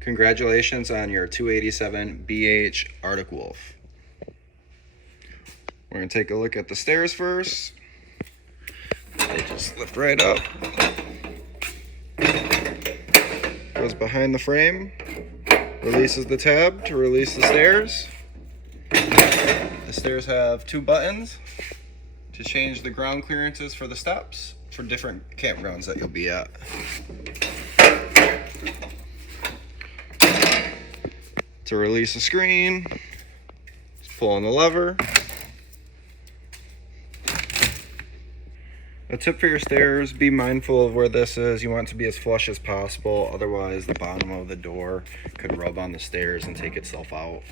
Congratulations on your 287 BH Arctic Wolf. We're going to take a look at the stairs first. They just lift right up. Goes behind the frame. Releases the tab to release the stairs. The stairs have two buttons to change the ground clearances for the steps for different campgrounds that you'll be at. To release the screen, just pull on the lever. A tip for your stairs, be mindful of where this is. You want it to be as flush as possible, otherwise the bottom of the door could rub on the stairs and take itself out.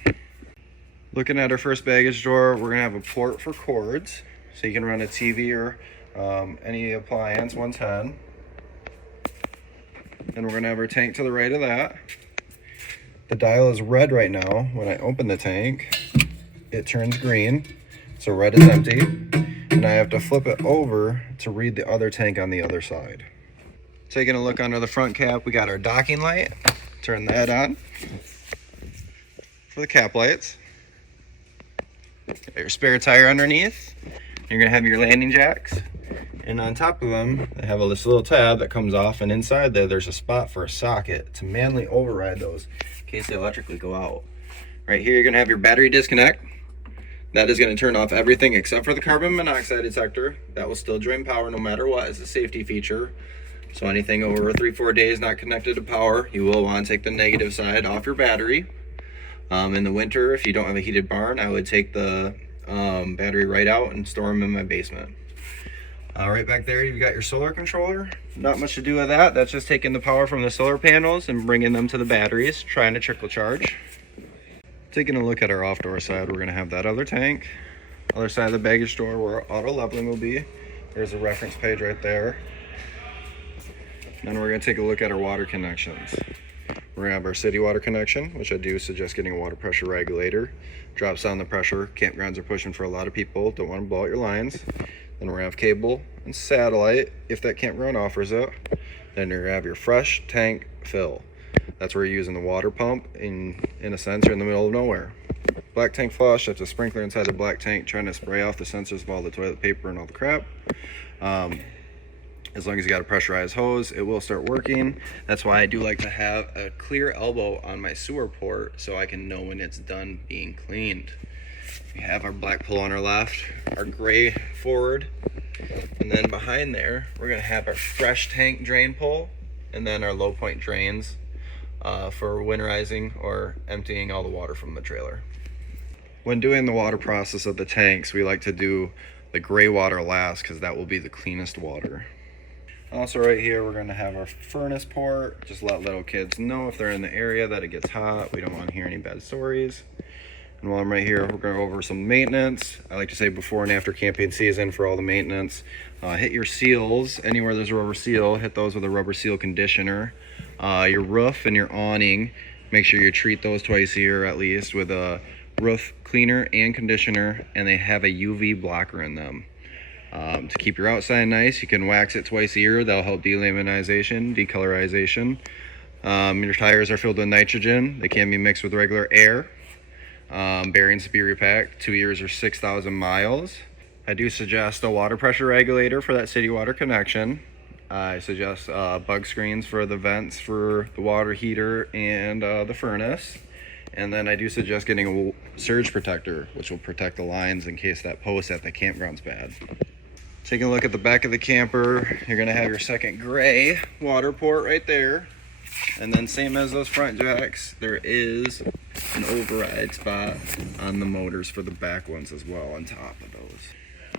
Looking at our first baggage door, we're gonna have a port for cords, so you can run a TV or any appliance 110. Then we're gonna have our tank to the right of that. The dial is red right now. When I open the tank, it turns green, so red is empty. And I have to flip it over to read the other tank on the other side. Taking a look under the front cap, we got our docking light. Turn that on for the cap lights. Got your spare tire underneath. You're gonna have your landing jacks. And on top of them, they have this little tab that comes off, and inside there's a spot for a socket to manually override those in case they electrically go out. Right here, you're gonna have your battery disconnect. That is gonna turn off everything except for the carbon monoxide detector. That will still drain power no matter what. It's a safety feature. So anything over 3-4 days not connected to power, you will want to take the negative side off your battery. In the winter, if you don't have a heated barn, I would take the battery right out and store them in my basement. Right back there, you've got your solar controller. Not much to do with that. That's just taking the power from the solar panels and bringing them to the batteries, trying to trickle charge. Taking a look at our off-door side, we're gonna have that other tank. Other side of the baggage door where auto leveling will be. There's a reference page right there. Then we're gonna take a look at our water connections. We're gonna have our city water connection, which I do suggest getting a water pressure regulator. Drops down the pressure. Campgrounds are pushing for a lot of people. Don't want to blow out your lines. Then we're gonna have cable and satellite if that campground offers it. Then you're gonna have your fresh tank fill. That's where you're using the water pump. In a sense, you're in the middle of nowhere. Black tank flush, that's a sprinkler inside the black tank trying to spray off the sensors of all the toilet paper and all the crap. As long as you got a pressurized hose, it will start working. That's why I do like to have a clear elbow on my sewer port so I can know when it's done being cleaned. We have our black pull on our left, our gray forward, and then behind there, we're gonna have our fresh tank drain pull, and then our low point drains for winterizing or emptying all the water from the trailer. When doing the water process of the tanks, we like to do the gray water last because that will be the cleanest water. Also right here, we're gonna have our furnace port. Just let little kids know if they're in the area that it gets hot. We don't want to hear any bad stories. And while I'm right here, we're going to go over some maintenance. I like to say before and after camping season for all the maintenance. Hit your seals. Anywhere there's a rubber seal, hit those with a rubber seal conditioner. Your roof and your awning, make sure you treat those twice a year at least with a roof cleaner and conditioner, and they have a UV blocker in them. To keep your outside nice, you can wax it twice a year. That'll help delaminization, decolorization. Your tires are filled with nitrogen. They can be mixed with regular air. Bearings to be repacked, 2 years or 6,000 miles. I do suggest a water pressure regulator for that city water connection. I suggest bug screens for the vents for the water heater and the furnace. And then I do suggest getting a surge protector, which will protect the lines in case that post at the campground's bad. Taking a look at the back of the camper, you're gonna have your second gray water port right there. And then same as those front jacks, there is an override spot on the motors for the back ones as well on top of those.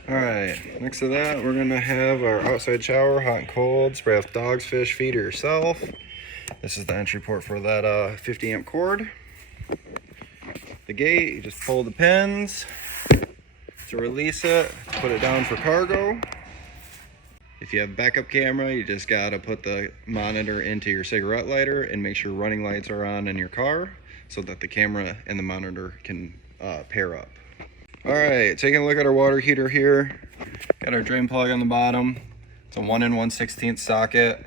All right, next to that, we're gonna have our outside shower, hot and cold, spray off dogs, fish, feed, or yourself. This is the entry port for that 50 amp cord. The gate, you just pull the pins to release it, put it down for cargo. If you have backup camera, you just gotta put the monitor into your cigarette lighter and make sure running lights are on in your car so that the camera and the monitor can pair up. All right, taking a look at our water heater here. Got our drain plug on the bottom. It's a 1 1/16 socket.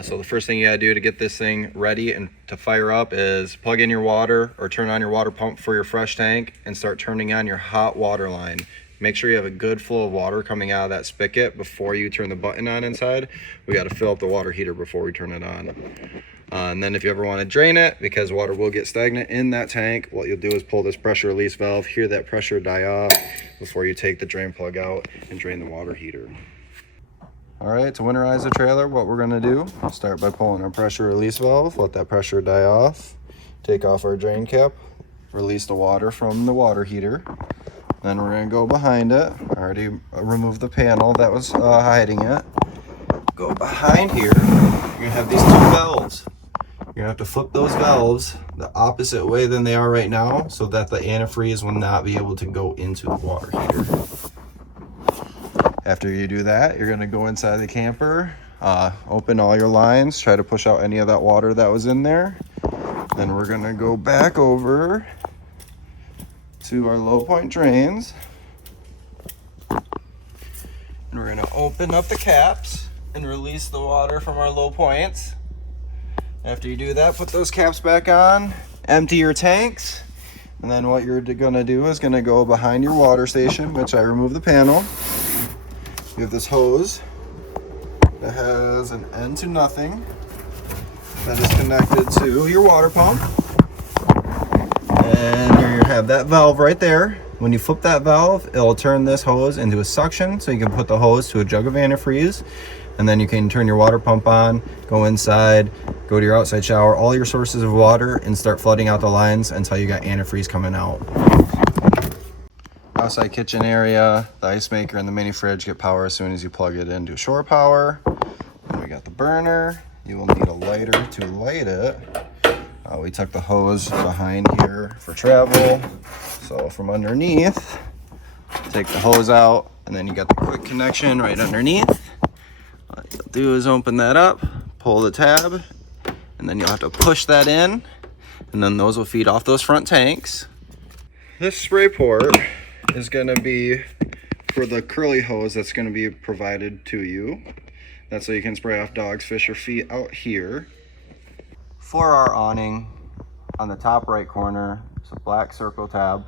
So the first thing you gotta do to get this thing ready and to fire up is plug in your water or turn on your water pump for your fresh tank and start turning on your hot water line. Make sure you have a good flow of water coming out of that spigot before you turn the button on inside. We gotta fill up the water heater before we turn it on. And then if you ever wanna drain it, because water will get stagnant in that tank, what you'll do is pull this pressure release valve, hear that pressure die off before you take the drain plug out and drain the water heater. All right, to winterize the trailer, what we're gonna do, start by pulling our pressure release valve, let that pressure die off, take off our drain cap, release the water from the water heater. Then we're gonna go behind it. I already removed the panel that was hiding it. Go behind here, you're gonna have these two valves. You're gonna have to flip those valves the opposite way than they are right now so that the antifreeze will not be able to go into the water heater. After you do that, you're gonna go inside the camper, open all your lines, try to push out any of that water that was in there. Then we're gonna go back over to our low point drains. And we're gonna open up the caps and release the water from our low points. After you do that, put those caps back on, empty your tanks, and then what you're gonna do is gonna go behind your water station, which I removed the panel. You have this hose that has an end to nothing that is connected to your water pump. And you have that valve right there. When you flip that valve, it'll turn this hose into a suction, so you can put the hose to a jug of antifreeze, and then you can turn your water pump on, go inside, go to your outside shower, all your sources of water, and start flooding out the lines until you got antifreeze coming out. Outside kitchen area, the ice maker and the mini fridge get power as soon as you plug it into shore power. Then we got the burner. You will need a lighter to light it. We took the hose behind here for travel. So from underneath, take the hose out, and then you got the quick connection right underneath. What you'll do is open that up, pull the tab, and then you'll have to push that in, and then those will feed off those front tanks. This spray port is gonna be for the curly hose that's gonna be provided to you. That's so you can spray off dogs, fish, or feet out here. For our awning, on the top right corner, there's a black circle tab.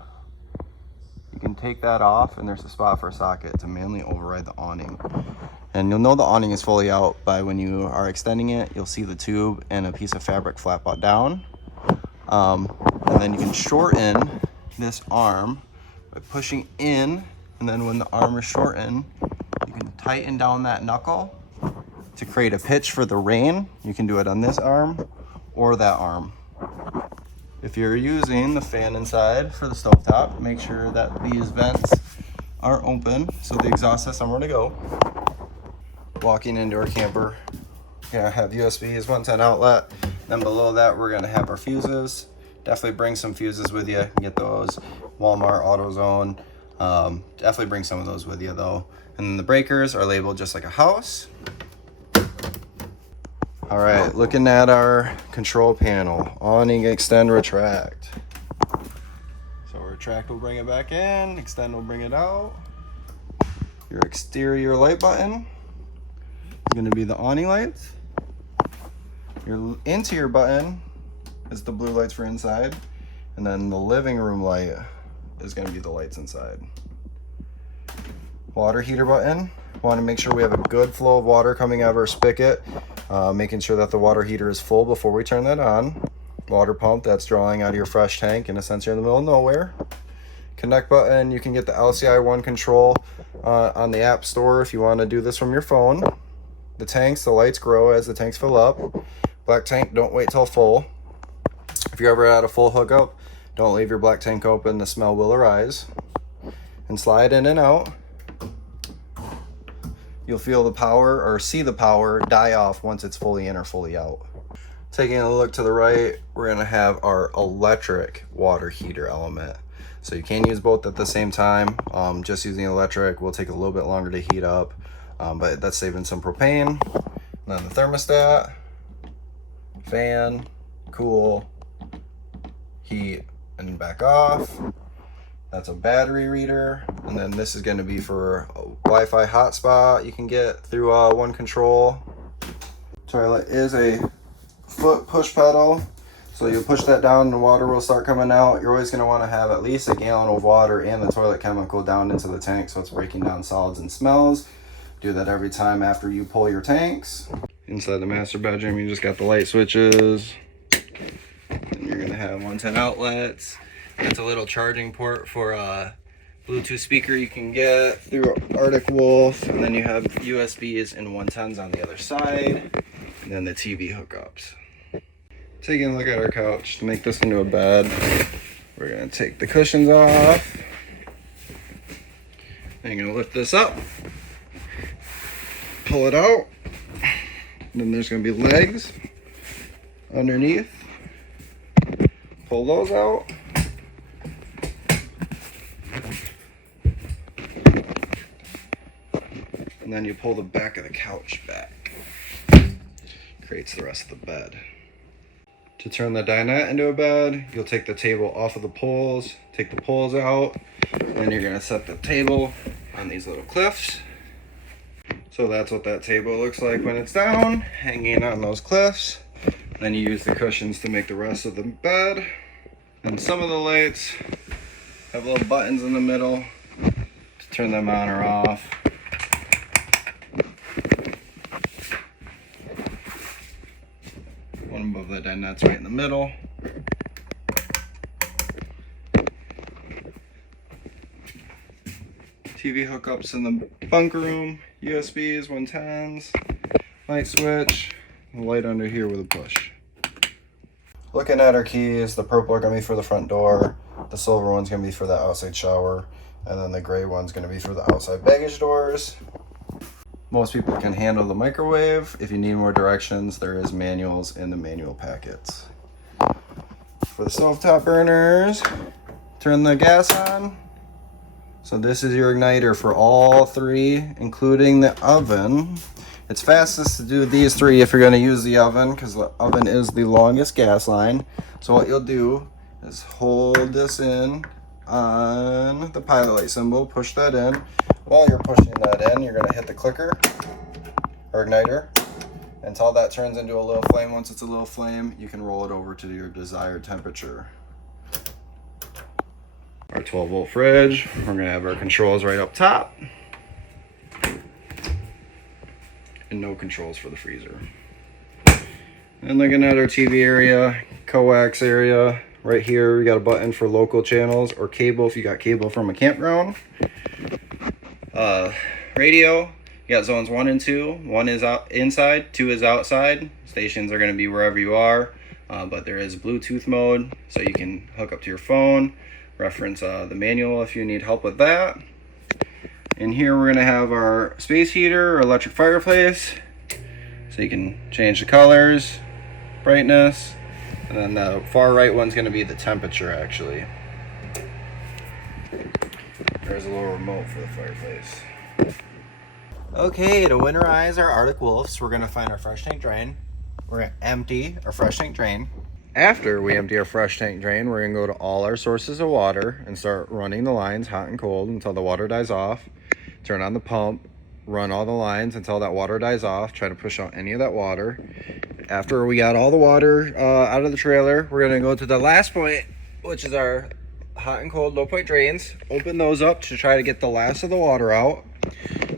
You can take that off, and there's a spot for a socket to manually override the awning. And you'll know the awning is fully out by when you are extending it. You'll see the tube and a piece of fabric flap down. And then you can shorten this arm by pushing in, and then when the arm is shortened, you can tighten down that knuckle to create a pitch for the rein. You can do it on this arm or that arm. If you're using the fan inside for the stovetop, make sure that these vents are open so the exhaust has somewhere to go. Walking into our camper, we're gonna have USBs, 110 outlet. Then below that, we're gonna have our fuses. Definitely bring some fuses with you. Get those Walmart, AutoZone. Definitely bring some of those with you though. And then the breakers are labeled just like a house. All right, looking at our control panel, awning, extend, retract. So retract will bring it back in, extend will bring it out. Your exterior light button is gonna be the awning lights. Your interior button is the blue lights for inside. And then the living room light is gonna be the lights inside. Water heater button. Want to make sure we have a good flow of water coming out of our spigot, making sure that the water heater is full before we turn that on. Water pump, that's drawing out of your fresh tank in a sense you're in the middle of nowhere. Connect button, you can get the LCI One control on the app store if you want to do this from your phone. The tanks, the lights grow as the tanks fill up. Black tank, don't wait till full. If you're ever at a full hookup, don't leave your black tank open, the smell will arise. And slide in and out. You'll feel the power or see the power die off once it's fully in or fully out. Taking a look to the right, we're gonna have our electric water heater element. So you can use both at the same time. Just using electric will take a little bit longer to heat up, but that's saving some propane. And then the thermostat, fan, cool, heat, and back off. That's a battery reader. And then this is going to be for a Wi-Fi hotspot you can get through one control. Toilet is a foot push pedal. So you push that down and the water will start coming out. You're always going to want to have at least a gallon of water and the toilet chemical down into the tank so it's breaking down solids and smells. Do that every time after you pull your tanks. Inside the master bedroom, you just got the light switches. And you're going to have 110 outlets. That's a little charging port for a Bluetooth speaker you can get through Arctic Wolf. And then you have USBs and 110s on the other side. And then the TV hookups. Taking a look at our couch to make this into a bed. We're gonna take the cushions off. Then you're gonna lift this up, pull it out. And then there's gonna be legs underneath. Pull those out. And then you pull the back of the couch back. Creates the rest of the bed. To turn the dinette into a bed, you'll take the table off of the poles, take the poles out, and then you're going to set the table on these little cliffs. So that's what that table looks like when it's down, hanging on those cliffs. Then you use the cushions to make the rest of the bed. And some of the lights have little buttons in the middle to turn them on or off. One above the dinette's right in the middle. TV hookups in the bunk room, USBs, 110s, light switch, and a light under here with a push. Looking at our keys, the purple are going to be for the front door, the silver one's going to be for the outside shower, and then the gray one's going to be for the outside baggage doors. Most people can handle the microwave. If you need more directions, there is manuals in the manual packets. For the stovetop burners, turn the gas on. So this is your igniter for all three, including the oven. It's fastest to do these three if you're going to use the oven, because the oven is the longest gas line. So what you'll do is hold this in on the pilot light symbol, push that in. While you're pushing that in, you're going to hit the clicker or igniter until that turns into a little flame. Once it's a little flame, you can roll it over to your desired temperature. Our 12-volt fridge, we're going to have our controls right up top. And no controls for the freezer. And looking at our TV area, coax area, right here we got a button for local channels or cable if you got cable from a campground. Radio, you got zones 1 and 2. 1 is out inside, 2 is outside. Stations are going to be wherever you are, but there is Bluetooth mode, so you can hook up to your phone. Reference the manual if you need help with that. In here we're going to have our space heater or electric fireplace, so you can change the colors, brightness, and then the far right one's going to be the temperature actually. There's a little remote for the fireplace. Okay, to winterize our Arctic Wolves, we're going to find our fresh tank drain. We're going to empty our fresh tank drain. After we empty our fresh tank drain, we're going to go to all our sources of water and start running the lines hot and cold until the water dies off. Turn on the pump, run all the lines until that water dies off. Try to push out any of that water. After we got all the water out of the trailer, we're going to go to the last point, which is our hot and cold low point drains. Open those up to try to get the last of the water out.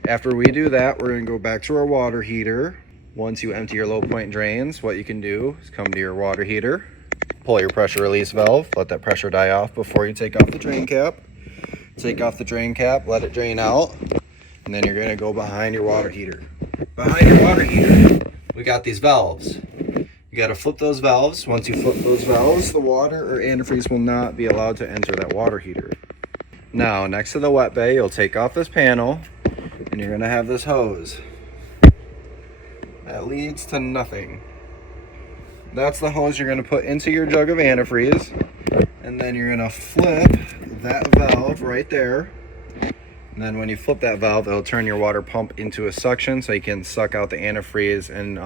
After we do that, we're going to go back to our water heater. Once you empty your low point drains, what you can do is come to your water heater, pull your pressure release valve, let that pressure die off before you take off the drain cap. Take off the drain cap, let it drain out, and then you're going to go behind your water heater. Behind your water heater, we got these valves. You got to flip those valves. Once you flip those valves, the water or antifreeze will not be allowed to enter that water heater. Now, next to the wet bay, you'll take off this panel, and you're going to have this hose. That leads to nothing. That's the hose you're going to put into your jug of antifreeze, and then you're going to flip that valve right there, And then when you flip that valve, it'll turn your water pump into a suction, so you can suck out the antifreeze and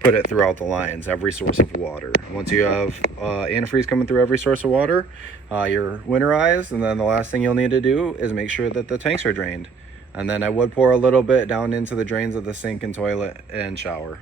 put it throughout the lines, every source of water. Once you have antifreeze coming through every source of water, you're winterized. And then the last thing you'll need to do is make sure that the tanks are drained. And then I would pour a little bit down into the drains of the sink and toilet and shower.